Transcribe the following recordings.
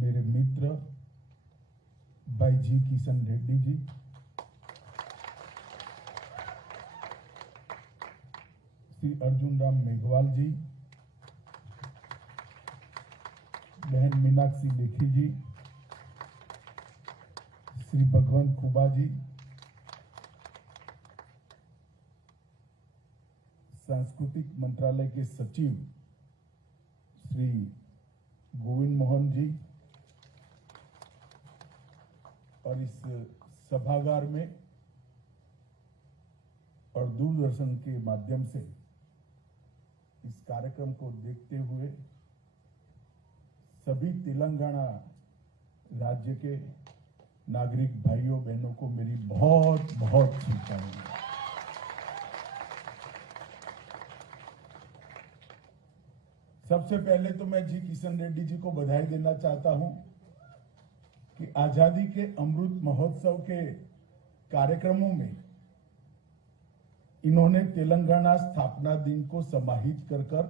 मेरे मित्र भाई जी किशन रेड्डी जी, श्री अर्जुन राम मेघवाल जी, बहन मीनाक्षी लेखी जी, श्री भगवंत खुबा जी, सांस्कृतिक मंत्रालय के सचिव श्री गोविंद मोहन जी, और इस सभागार में और दूरदर्शन के माध्यम से इस कार्यक्रम को देखते हुए सभी तेलंगाना राज्य के नागरिक भाइयों बहनों को मेरी बहुत बहुत शुभकामनाएं। सबसे पहले तो मैं जी किशन रेड्डी जी को बधाई देना चाहता हूं कि आजादी के अमृत महोत्सव के कार्यक्रमों में इन्होंने तेलंगाना स्थापना दिन को समाहित कर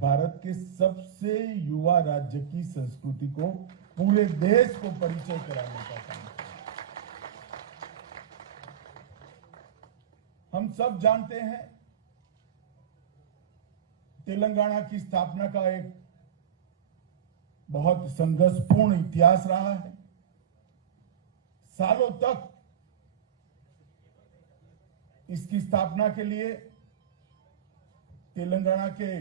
भारत के सबसे युवा राज्य की संस्कृति को पूरे देश को परिचय कराने का काम किया। हम सब जानते हैं तेलंगाना की स्थापना का एक बहुत संघर्षपूर्ण इतिहास रहा है। सालों तक इसकी स्थापना के लिए तेलंगाना के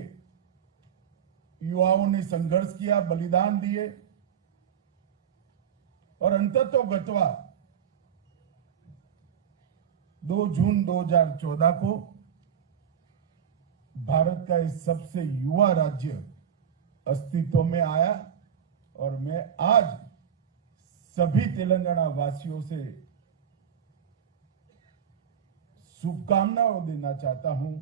युवाओं ने संघर्ष किया, बलिदान दिए, और अंततोगत्वा 2 जून 2014 को भारत का इस सबसे युवा राज्य अस्तित्व में आया। और मैं आज सभी तेलंगाना वासियों से शुभकामनाएं देना चाहता हूं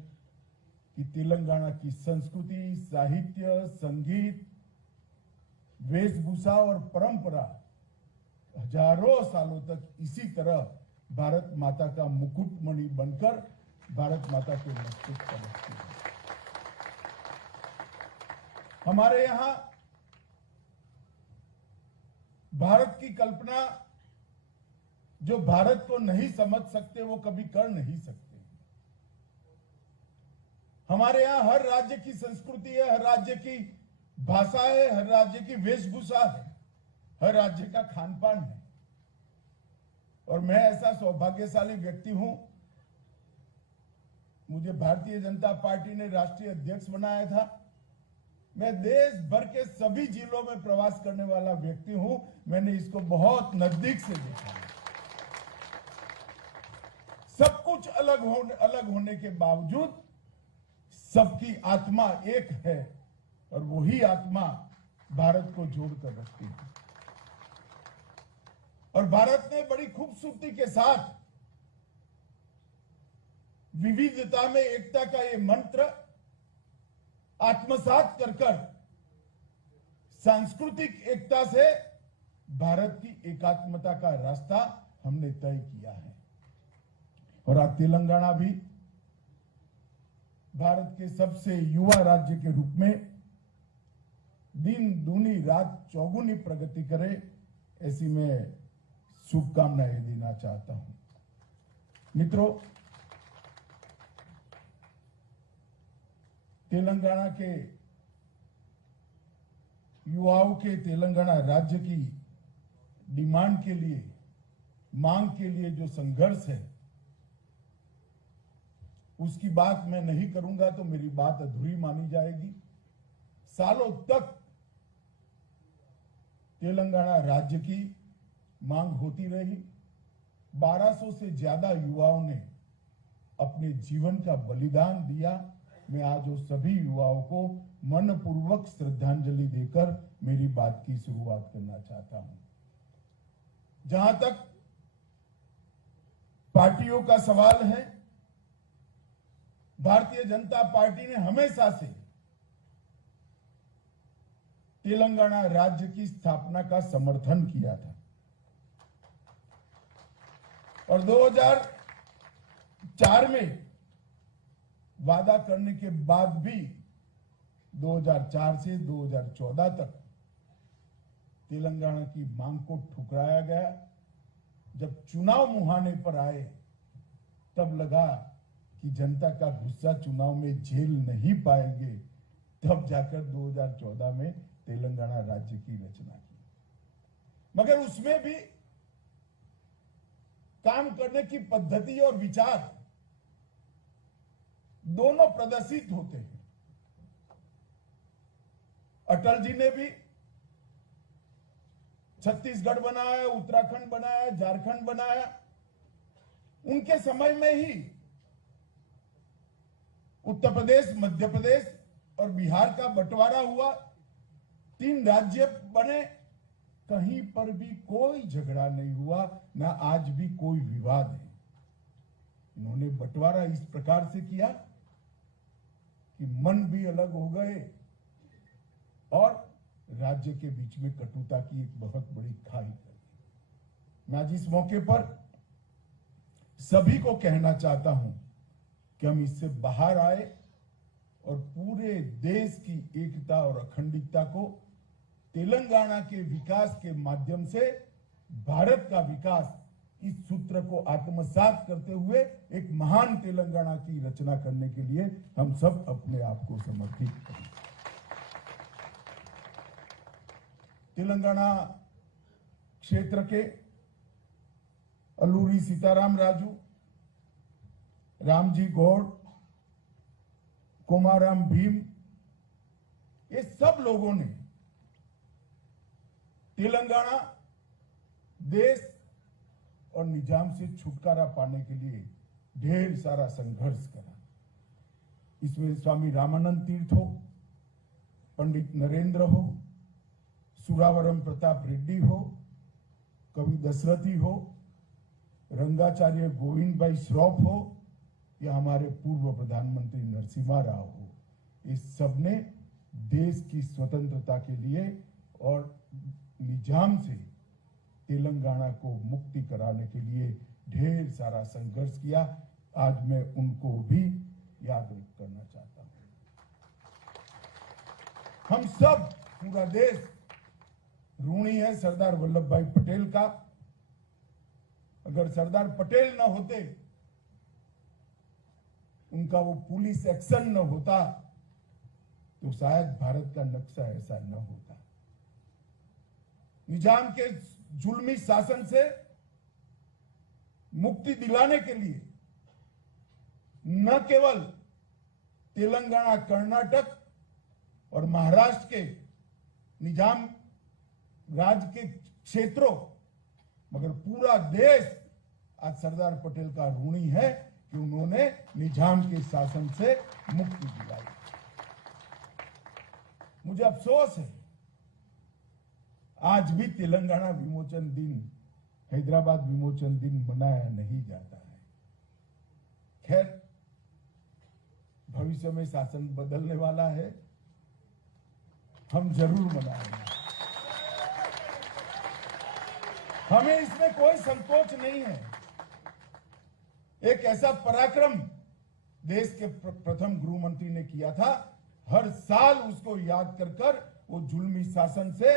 कि तेलंगाना की संस्कृति, साहित्य, संगीत, वेशभूषा और परंपरा हजारों सालों तक इसी तरह भारत माता का मुकुटमणि बनकर भारत माता के मस्तक पर रखती है। हमारे यहां भारत की कल्पना जो भारत को नहीं समझ सकते वो कभी कर नहीं सकते। हमारे यहां हर राज्य की संस्कृति है, हर राज्य की भाषा है, हर राज्य की वेशभूषा है, हर राज्य का खान पान है। और मैं ऐसा सौभाग्यशाली व्यक्ति हूं, मुझे भारतीय जनता पार्टी ने राष्ट्रीय अध्यक्ष बनाया था। मैं देश भर के सभी जिलों में प्रवास करने वाला व्यक्ति हूं। मैंने इसको बहुत नजदीक से देखा है। सब कुछ अलग होने के बावजूद सबकी आत्मा एक है, और वही आत्मा भारत को जोड़कर रखती है। और भारत ने बड़ी खूबसूरती के साथ विविधता में एकता का ये मंत्र आत्मसात कर सांस्कृतिक एकता से भारत की एकात्मता का रास्ता हमने तय किया है। और आज तेलंगाना भी भारत के सबसे युवा राज्य के रूप में दिन दूनी रात चौगुनी प्रगति करे, ऐसी मैं शुभकामनाएं देना चाहता हूं। मित्रों, तेलंगाना के युवाओं के तेलंगाना राज्य की डिमांड के लिए, मांग के लिए जो संघर्ष है, उसकी बात मैं नहीं करूंगा तो मेरी बात अधूरी मानी जाएगी। सालों तक तेलंगाना राज्य की मांग होती रही। 1200 से ज्यादा युवाओं ने अपने जीवन का बलिदान दिया। मैं आज वो सभी युवाओं को मनपूर्वक श्रद्धांजलि देकर मेरी बात की शुरुआत करना चाहता हूं। जहां तक पार्टियों का सवाल है, भारतीय जनता पार्टी ने हमेशा से तेलंगाना राज्य की स्थापना का समर्थन किया था। और 2004 में वादा करने के बाद भी 2004 से 2014 तक तेलंगाना की मांग को ठुकराया गया। जब चुनाव मुहाने पर आए तब लगा कि जनता का गुस्सा चुनाव में झेल नहीं पाएंगे, तब जाकर 2014 में तेलंगाना राज्य की रचना की। मगर उसमें भी काम करने की पद्धति और विचार दोनों प्रदर्शित होते हैं। अटल जी ने भी छत्तीसगढ़ बनाया, उत्तराखंड बनाया, झारखंड बनाया। उनके समय में ही उत्तर प्रदेश, मध्य प्रदेश और बिहार का बंटवारा हुआ, 3 राज्य बने। कहीं पर भी कोई झगड़ा नहीं हुआ, ना आज भी कोई विवाद है। इन्होंने बंटवारा इस प्रकार से किया कि मन भी अलग हो गए और राज्य के बीच में कटुता की एक बहुत बड़ी खाई कर दी। मैं आज इस मौके पर सभी को कहना चाहता हूं कि हम इससे बाहर आए और पूरे देश की एकता और अखंडता को तेलंगाना के विकास के माध्यम से भारत का विकास, इस सूत्र को आत्मसात करते हुए एक महान तेलंगाना की रचना करने के लिए हम सब अपने आप को समर्पित करें। तेलंगाना क्षेत्र के अल्लूरी सीताराम राजू, रामजी गौड़, कोमाराम भीम, ये सब लोगों ने तेलंगाना देश और निजाम से छुटकारा पाने के लिए ढेर सारा संघर्ष करा। इसमें स्वामी रामानंद तीर्थ हो, पंडित नरेंद्र हो, सुरावरम प्रताप रेड्डी हो, कवि दशरथी हो, रंगाचार्य गोविंद भाई श्रॉफ हो या हमारे पूर्व प्रधानमंत्री नरसिम्हा राव हो, इस सबने देश की स्वतंत्रता के लिए और निजाम से तेलंगाना को मुक्ति कराने के लिए ढेर सारा संघर्ष किया। आज मैं उनको भी याद करना चाहता हूं। हम सब, पूरा देश ऋणी है सरदार वल्लभ भाई पटेल का। अगर सरदार पटेल न होते, उनका वो पुलिस एक्शन न होता, तो शायद भारत का नक्शा ऐसा न होता। निजाम के जुल्मी शासन से मुक्ति दिलाने के लिए न केवल तेलंगाना, कर्नाटक और महाराष्ट्र के निजाम राज के क्षेत्रों, मगर पूरा देश आज सरदार पटेल का ऋणी है कि उन्होंने निजाम के शासन से मुक्ति दिलाई। मुझे अफसोस है आज भी तेलंगाना विमोचन दिन, हैदराबाद विमोचन दिन मनाया नहीं जाता है। खैर, भविष्य में शासन बदलने वाला है, हम जरूर मनाएंगे। हमें इसमें कोई संकोच नहीं है। एक ऐसा पराक्रम देश के प्रथम गृह मंत्री ने किया था। हर साल उसको याद कर कर वो जुल्मी शासन से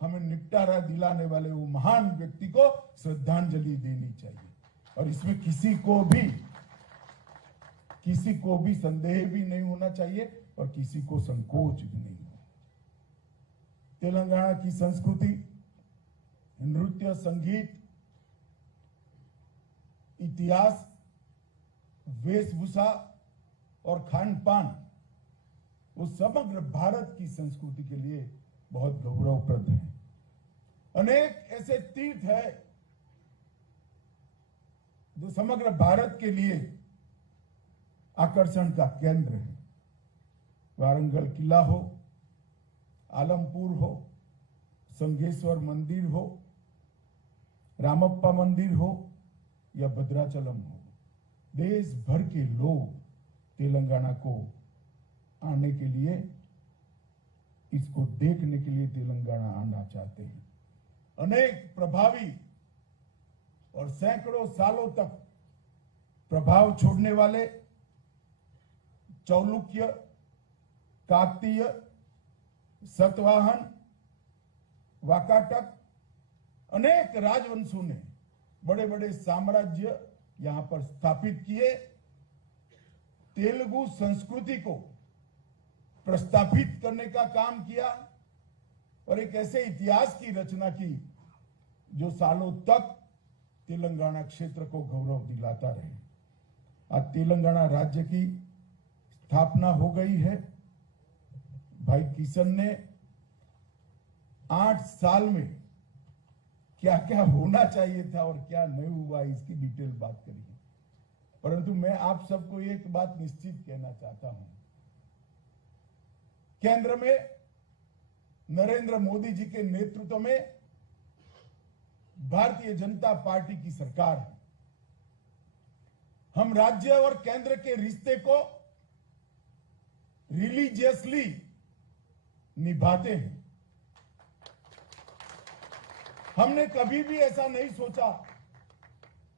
हमें निपटारा दिलाने वाले वो महान व्यक्ति को श्रद्धांजलि देनी चाहिए। और इसमें किसी को भी संदेह भी नहीं होना चाहिए और किसी को संकोच भी नहीं हो। तेलंगाना की संस्कृति, नृत्य, संगीत, इतिहास, वेशभूषा और खान पान, वो समग्र भारत की संस्कृति के लिए बहुत गौरवप्रद है। अनेक ऐसे तीर्थ है जो समग्र भारत के लिए आकर्षण का केंद्र है। वारंगल किला हो, आलमपुर हो, संगेश्वर मंदिर हो, रामप्पा मंदिर हो या भद्राचलम हो, देश भर के लोग तेलंगाना को आने के लिए, इसको देखने के लिए तेलंगाना आना चाहते हैं। अनेक प्रभावी और सैकड़ों सालों तक प्रभाव छोड़ने वाले चौलुक्य, काकतीय, सतवाहन, वाकाटक, अनेक राजवंशों ने बड़े बड़े साम्राज्य यहां पर स्थापित किए। तेलुगु संस्कृति को प्रस्थापित करने का काम किया और एक ऐसे इतिहास की रचना की जो सालों तक तेलंगाना क्षेत्र को गौरव दिलाता रहे। आज तेलंगाना राज्य की स्थापना हो गई है। भाई किशन ने 8 साल में क्या क्या होना चाहिए था और क्या नहीं हुआ इसकी डिटेल बात करी है। परंतु मैं आप सबको एक बात निश्चित कहना चाहता हूं, केंद्र में नरेंद्र मोदी जी के नेतृत्व में भारतीय जनता पार्टी की सरकार है। हम राज्य और केंद्र के रिश्ते को रिलीजियसली निभाते हैं। हमने कभी भी ऐसा नहीं सोचा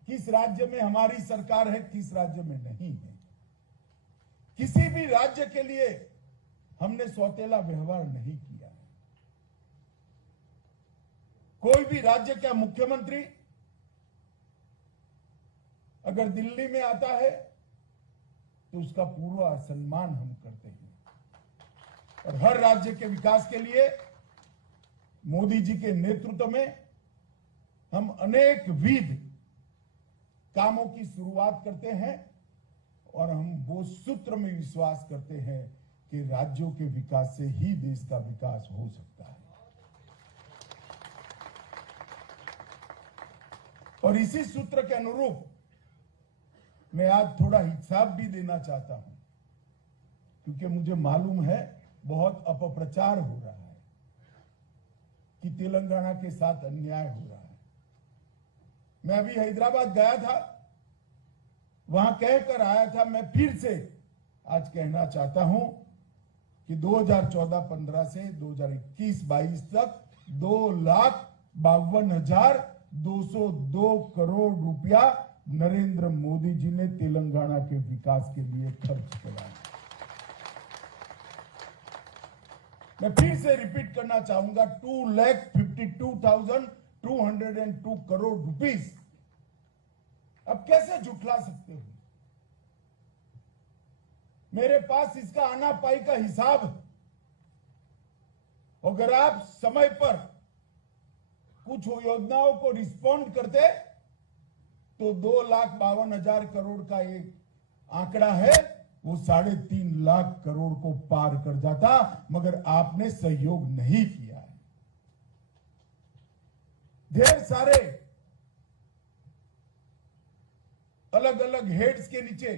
किस राज्य में हमारी सरकार है, किस राज्य में नहीं है। किसी भी राज्य के लिए हमने सौतेला व्यवहार नहीं किया है। कोई भी राज्य का मुख्यमंत्री अगर दिल्ली में आता है तो उसका पूरा सम्मान हम करते हैं और हर राज्य के विकास के लिए मोदी जी के नेतृत्व में हम अनेक विध कामों की शुरुआत करते हैं और हम वो सूत्र में विश्वास करते हैं कि राज्यों के विकास से ही देश का विकास हो सकता है। और इसी सूत्र के अनुरूप मैं आज थोड़ा हिसाब भी देना चाहता हूं, क्योंकि मुझे मालूम है बहुत अपप्रचार हो रहा है कि तेलंगाना के साथ अन्याय हो रहा है। मैं अभी हैदराबाद गया था, वहां कहकर आया था। मैं फिर से आज कहना चाहता हूं कि 2014-15 से 2021-22 तक 2,52,202 करोड़ रुपया नरेंद्र मोदी जी ने तेलंगाना के विकास के लिए खर्च किया। मैं फिर से रिपीट करना चाहूंगा, 2,52,202 करोड़ रुपीस। अब कैसे झुठला सकते हो? मेरे पास इसका आना पाई का हिसाब है। अगर आप समय पर कुछ योजनाओं को रिस्पॉन्ड करते तो 2,52,000 करोड़ का एक आंकड़ा है, वो 3.5 लाख करोड़ को पार कर जाता, मगर आपने सहयोग नहीं किया है। ढेर सारे अलग अलग हेड्स के नीचे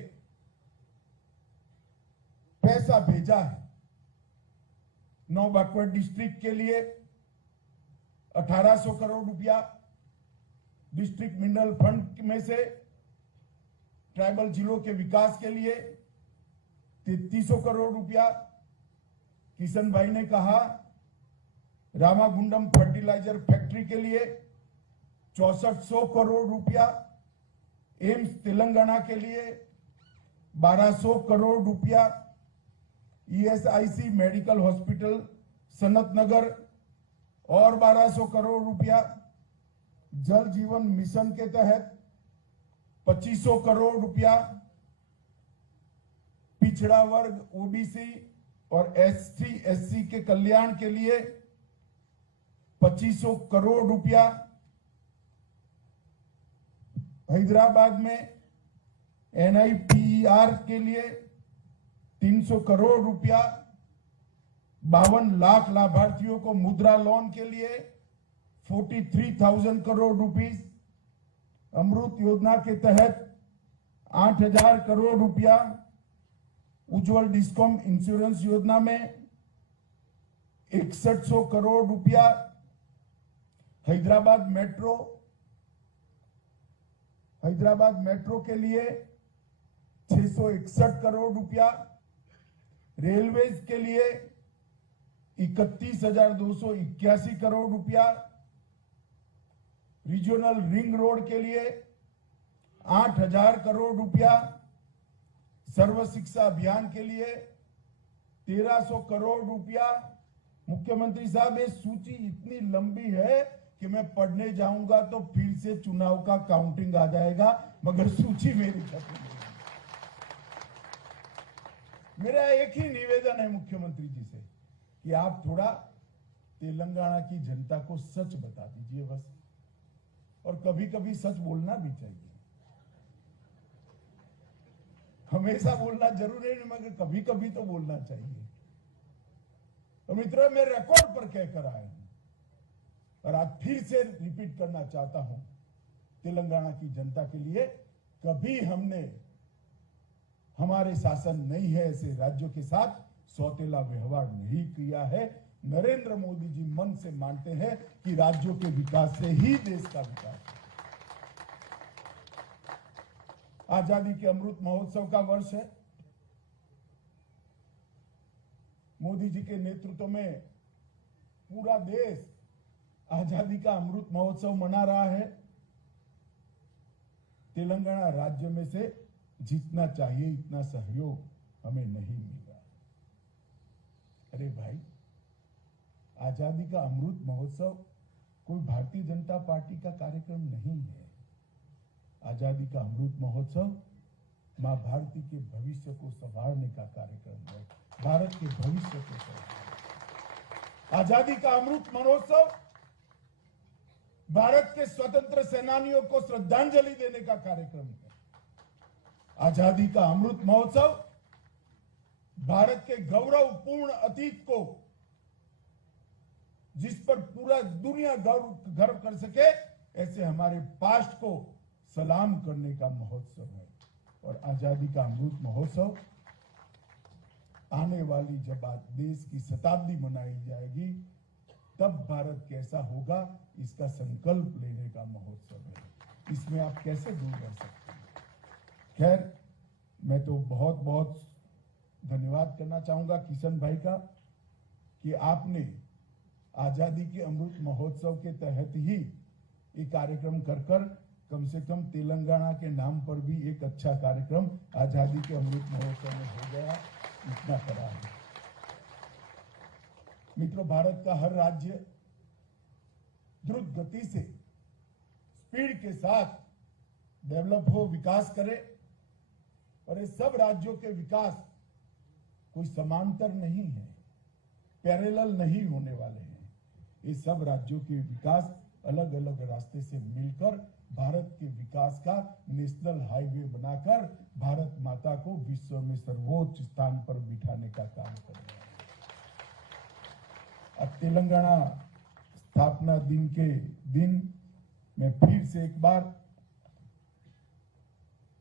पैसा भेजा है। 9 बैकवर्ड डिस्ट्रिक्ट के लिए 1800 करोड़ रुपया, डिस्ट्रिक्ट मिनरल फंड में से ट्राइबल जिलों के विकास के लिए 3300 करोड़ रुपया। किशन भाई ने कहा रामागुंडम फर्टिलाइजर फैक्ट्री के लिए 6400 करोड़ रुपया, एम्स तेलंगाना के लिए 1200 करोड़ रुपया, ईएसआईसी मेडिकल हॉस्पिटल सनत नगर और 1200 करोड़ रुपया, जल जीवन मिशन के तहत 2500 करोड़ रुपया, पिछड़ा वर्ग ओबीसी और एसटी एससी के कल्याण के लिए 2500 करोड़ रुपया, हैदराबाद में एनआईपीआर के लिए 300 करोड़ रुपया, 52 लाख लाभार्थियों को मुद्रा लोन के लिए 43,000 करोड़ रुपीस, अमृत योजना के तहत 8,000 करोड़ रुपया, उज्जवल डिस्कॉम इंश्योरेंस योजना में 6100 करोड़ रुपया, हैदराबाद मेट्रो के लिए 661 करोड़ रुपया, रेलवेज के लिए 31,281 करोड़ रुपया, रीजनल रिंग रोड के लिए 8,000 करोड़ रुपया, सर्व शिक्षा अभियान के लिए 1,300 करोड़ रुपया, मुख्यमंत्री साहब, ये सूची इतनी लंबी है कि मैं पढ़ने जाऊंगा तो फिर से चुनाव का काउंटिंग आ जाएगा, मगर सूची मेरी खत्म नहीं। मेरा एक ही निवेदन है मुख्यमंत्री जी से कि आप थोड़ा तेलंगाना की जनता को सच बता दीजिए बस, और कभी कभी सच बोलना भी चाहिए। हमेशा बोलना जरूरी नहीं, मगर कभी कभी तो बोलना चाहिए। तो मित्रों, मैं रिकॉर्ड पर कहकर आया हूं और आज फिर से रिपीट करना चाहता हूं, तेलंगाना की जनता के लिए, कभी हमने हमारे शासन नहीं है ऐसे राज्यों के साथ सौतेला व्यवहार नहीं किया है। नरेंद्र मोदी जी मन से मानते हैं कि राज्यों के विकास से ही देश का विकास है। आजादी के अमृत महोत्सव का वर्ष है। मोदी जी के नेतृत्व में पूरा देश आजादी का अमृत महोत्सव मना रहा है। तेलंगाना राज्य में से जितना चाहिए इतना सहयोग हमें नहीं मिल रहा। अरे भाई, आजादी का अमृत महोत्सव कोई भारतीय जनता पार्टी का कार्यक्रम नहीं है। आजादी का अमृत महोत्सव मां भारती के भविष्य को संवारने का कार्यक्रम है, भारत के भविष्य को संवारने। आजादी का अमृत महोत्सव भारत के स्वतंत्र सेनानियों को श्रद्धांजलि देने का कार्यक्रम है। आजादी का अमृत महोत्सव भारत के गौरवपूर्ण अतीत को, जिस पर पूरा दुनिया गर्व कर सके, ऐसे हमारे पास्ट को सलाम करने का महोत्सव है। और आजादी का अमृत महोत्सव आने वाली जब आज देश की शताब्दी मनाई जाएगी, तब भारत कैसा होगा इसका संकल्प लेने का महोत्सव है। इसमें आप कैसे दूर रह सकते हैं। खैर, मैं तो बहुत बहुत धन्यवाद करना चाहूंगा किशन भाई का कि आपने आजादी के अमृत महोत्सव के तहत ही ये कार्यक्रम कर कम से कम तेलंगाना के नाम पर भी एक अच्छा कार्यक्रम आजादी के अमृत महोत्सव में हो गया, इतना करा है। मित्रों, भारत का हर राज्य द्रुत गति से, स्पीड के साथ डेवलप हो, विकास करे, और ये सब राज्यों के विकास कोई समांतर नहीं है, पैरेलल नहीं होने वाले हैं। ये सब राज्यों के विकास अलग अलग रास्ते से मिलकर भारत के विकास का नेशनल हाईवे बनाकर भारत माता को विश्व में सर्वोच्च स्थान पर बिठाने का काम कर रहे हैं। अब तेलंगाना स्थापना दिन के दिन मैं फिर से एक बार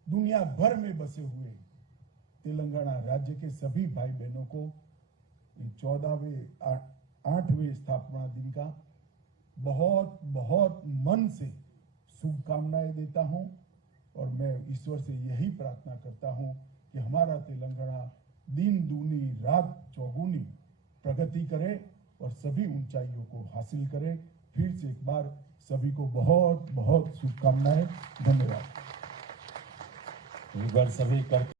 दुनिया भर में बसे हुए तेलंगाना राज्य के सभी भाई बहनों को 8वें स्थापना दिन का बहुत बहुत मन से शुभकामनाएं देता हूं। और मैं ईश्वर से यही प्रार्थना करता हूं कि हमारा तेलंगाना दिन दूनी रात चौगुनी प्रगति करे और सभी ऊंचाइयों को हासिल करे। फिर से एक बार सभी को बहुत बहुत शुभकामनाएं। धन्यवाद। एक बार सभी कर